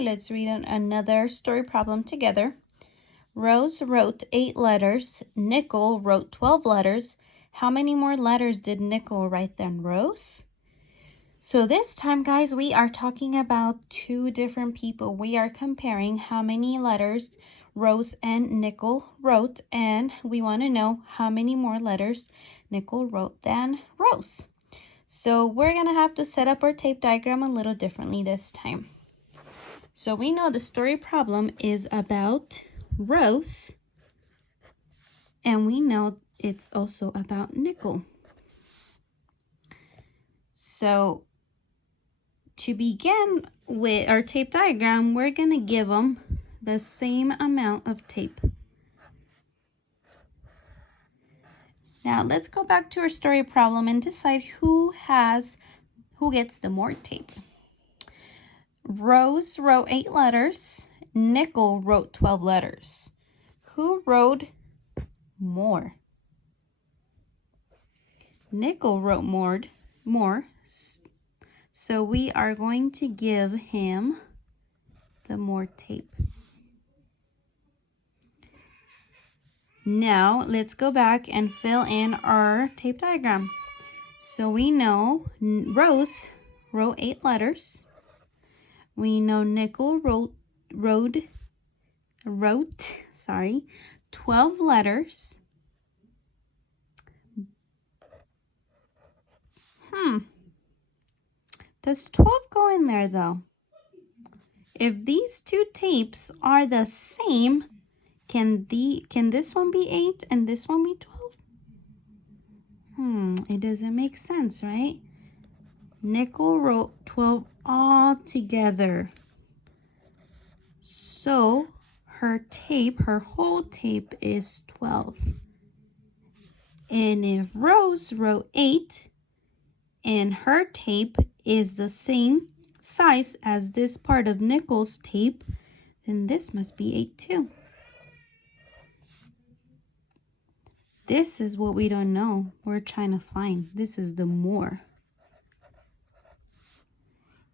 let's read another story problem together. Rose wrote 8 letters. Nickel wrote 12 letters. How many more letters did Nickel write than Rose? So this time, guys, we are talking about two different people. We are comparing how many letters Rose and Nickel wrote, and we want to know how many more letters Nickel wrote than Rose. So we're going to have to set up our tape diagram a little differently this time. So we know the story problem is about Rose, and we know it's also about Nickel. So to begin with our tape diagram, we're going to give them the same amount of tape. Now let's go back to our story problem and decide who gets the more tape. Rose wrote 8 letters. Nickel wrote 12 letters. Who wrote more? Nickel wrote more. So we are going to give him the more tape. Now let's go back and fill in our tape diagram. So we know Rose wrote 8 letters. We know Nickel wrote 12 letters. Does 12 go in there though? If these two tapes are the same, can this one be 8 and this one be 12? It doesn't make sense, right? Nickel wrote 12 all together. So her whole tape is 12. And if Rose wrote 8 and her tape is the same size as this part of Nickel's tape, then this must be 8 too. This is what we don't know. We're trying to find. This is the more.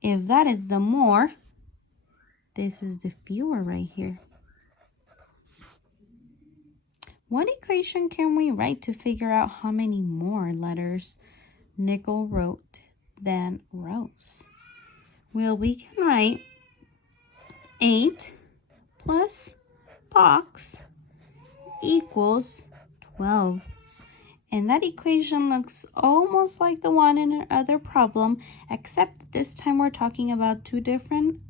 If that is the more, this is the fewer right here. What equation can we write to figure out how many more letters Nickel wrote than Rose? Well, we can write 8 plus box equals 12. And that equation looks almost like the one in our other problem, except this time we're talking about two different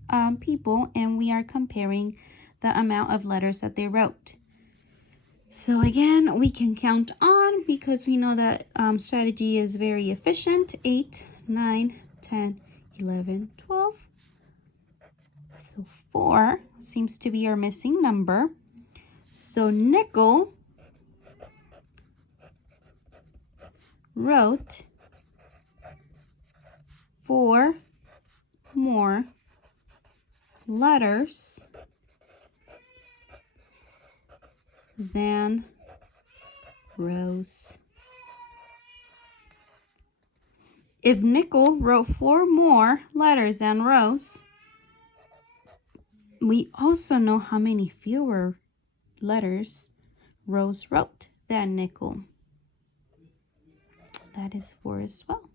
people, and we are comparing the amount of letters that they wrote. So again, we can count on, because we know that strategy is very efficient. 8, 9, 10, 11, 12. So 4 seems to be our missing number. So Nickel wrote 4 more letters than Rose. If Nickel wrote 4 more letters than Rose, we also know how many fewer letters Rose wrote than Nickel. That is 4 as well.